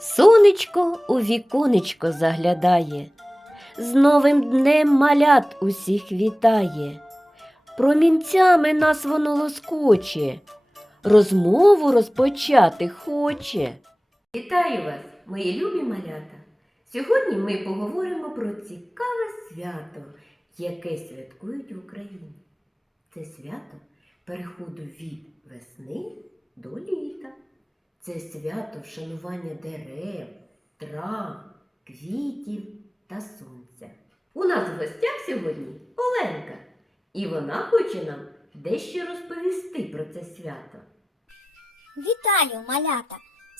Сонечко у віконечко заглядає, з новим днем малят усіх вітає, промінцями нас воно лоскоче, розмову розпочати хоче. Вітаю вас, мої любі малята! Сьогодні ми поговоримо про цікаве свято, яке святкують в Україні. Це свято переходу від весни до літа. Це свято вшанування дерев, трав, квітів та сонця. У нас в гостях сьогодні Оленка, і вона хоче нам дещо розповісти про це свято. Вітаю, малята!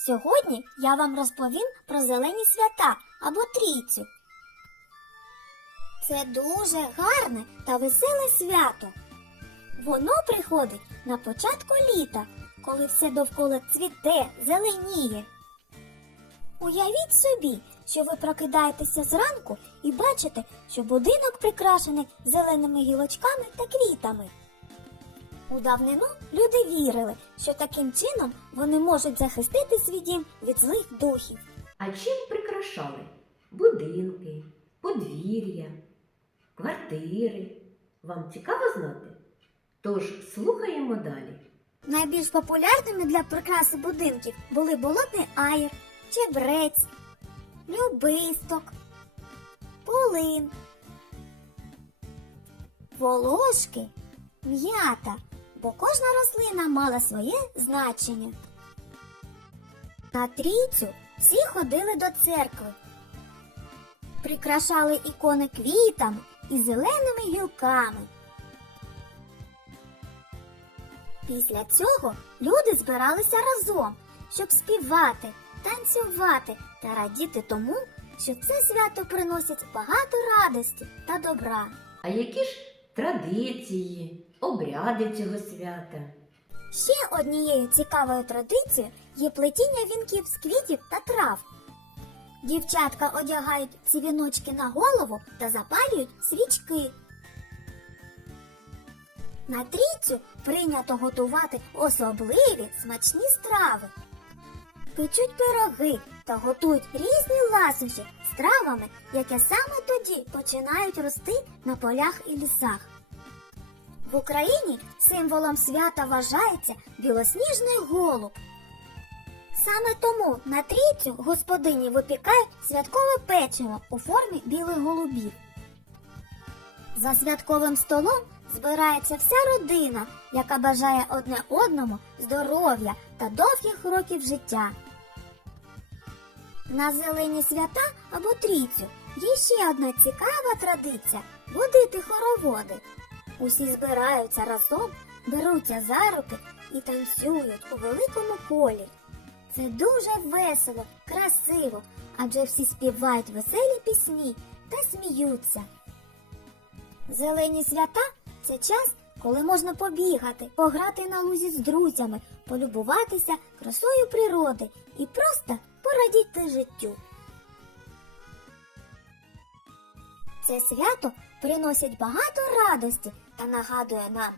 Сьогодні я вам розповім про зелені свята або трійцю. Це дуже гарне та веселе свято. Воно приходить на початку літа, коли все довкола цвіте, зеленіє. Уявіть собі, що ви прокидаєтеся зранку і бачите, що будинок прикрашений зеленими гілочками та квітами. У давнину люди вірили, що таким чином вони можуть захистити свій дім від злих духів. А чим прикрашали? Будинки, подвір'я, квартири. Вам цікаво знати? Тож слухаємо далі. Найбільш популярними для прикраси будинків були болотний аїр, чебрець, любисток, полин, волошки, м'ята, бо кожна рослина мала своє значення. На трійцю всі ходили до церкви, прикрашали ікони квітами і зеленими гілками. Після цього люди збиралися разом, щоб співати, танцювати та радіти тому, що це свято приносить багато радості та добра. А які ж традиції, обряди цього свята? Ще однією цікавою традицією є плетіння вінків з квітів та трав. Дівчатка одягають ці віночки на голову та запалюють свічки. На трійцю прийнято готувати особливі смачні страви. Печуть пироги та готують різні ласощі з травами, які саме тоді починають рости на полях і лісах. В Україні символом свята вважається білосніжний голуб. Саме тому на трійцю господині випікають святкове печиво у формі білих голубів. За святковим столом збирається вся родина, яка бажає одне одному здоров'я та довгих років життя. На зелені свята або трійцю є ще одна цікава традиція водити хороводи. Усі збираються разом, беруться за руки і танцюють у великому колі. Це дуже весело, красиво, адже всі співають веселі пісні та сміються. Зелені свята це час, коли можна побігати, пограти на лузі з друзями, полюбуватися красою природи і просто порадіти життю. Це свято приносить багато радості та нагадує нам,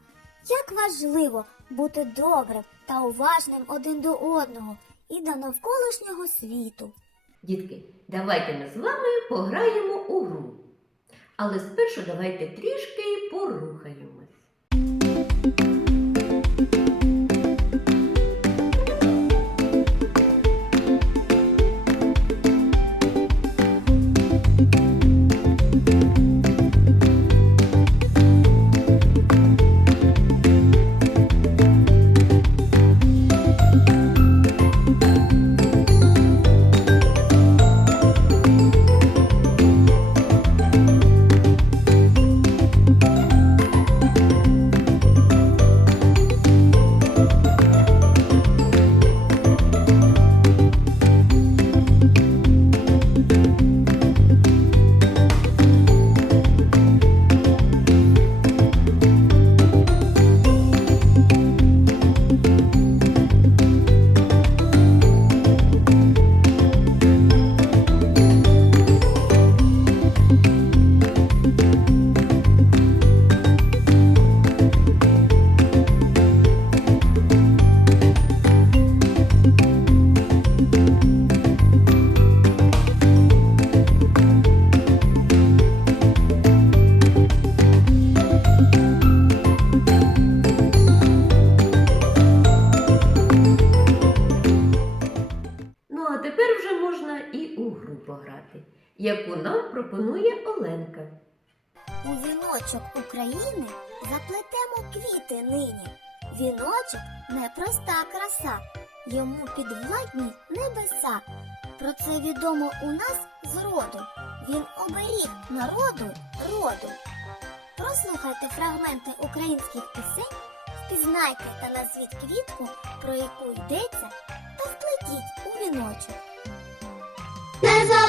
як важливо бути добрим та уважним один до одного і до навколишнього світу. Дітки, давайте ми з вами пограємо у гру. Але спершу давайте трішки порухаємось. Пограти, яку нам пропонує Оленка. У віночок України заплетемо квіти нині. Віночок непроста краса, йому підвладні небеса. Про це відомо у нас з роду. Він оберіг народу роду. Прослухайте фрагменти українських пісень, впізнайте та назвіть квітку, про яку йдеться, та вплетіть у віночок.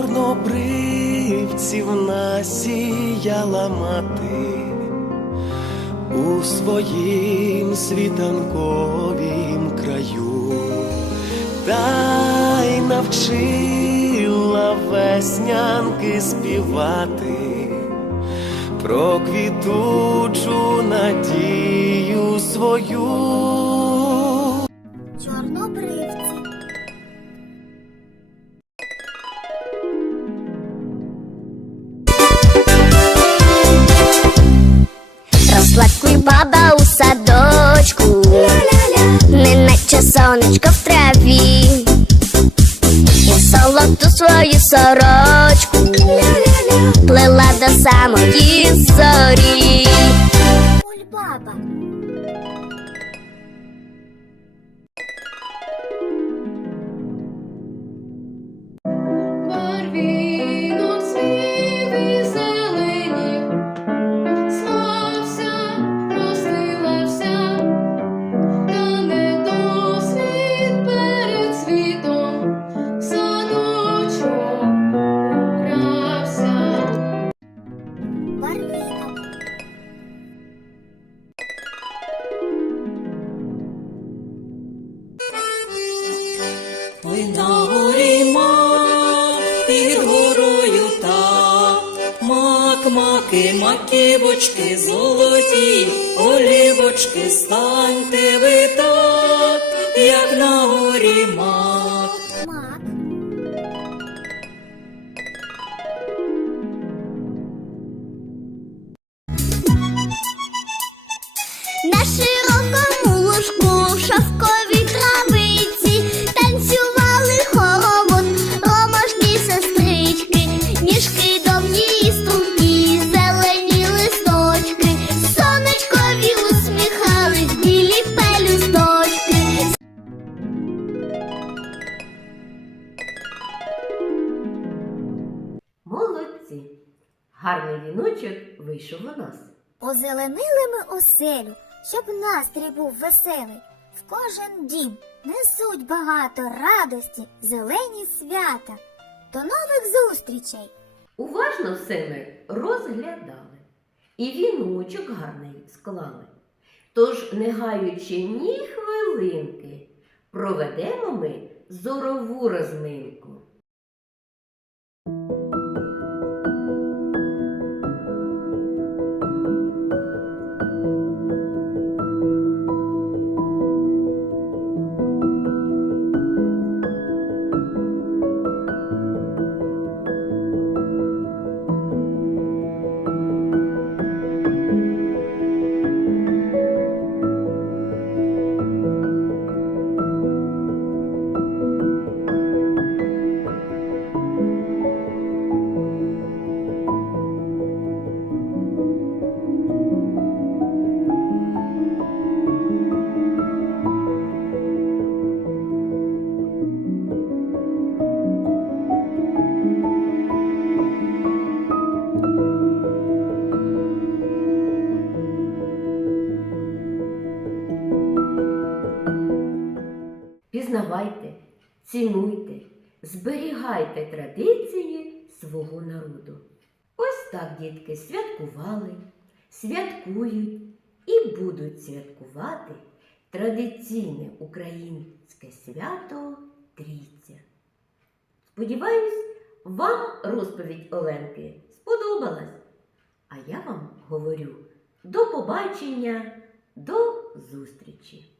Чорнобривців насіяла мати у своїм світанковім краю, та й навчила веснянки співати про квітучу надію свою. Чорнобривці. Сонечко в траві, і солодку свою сорочку плела до самої зорі. Мак, маки, маківочки, золоті, олівочки, станьте ви так, як на горі мак. Мак. На Гарний віночок вийшов у нас. Озеленили ми оселю, щоб настрій був веселий. В кожен дім несуть багато радості, зелені свята. До нових зустрічей! Уважно все ми розглядали і віночок гарний склали. Тож, не гаючи ні хвилинки, проведемо ми зорову розминку. Цінуйте, зберігайте традиції свого народу. Ось так дітки святкували, святкують і будуть святкувати традиційне українське свято Трійця. Сподіваюсь, вам розповідь Оленки сподобалась. А я вам говорю до побачення, до зустрічі!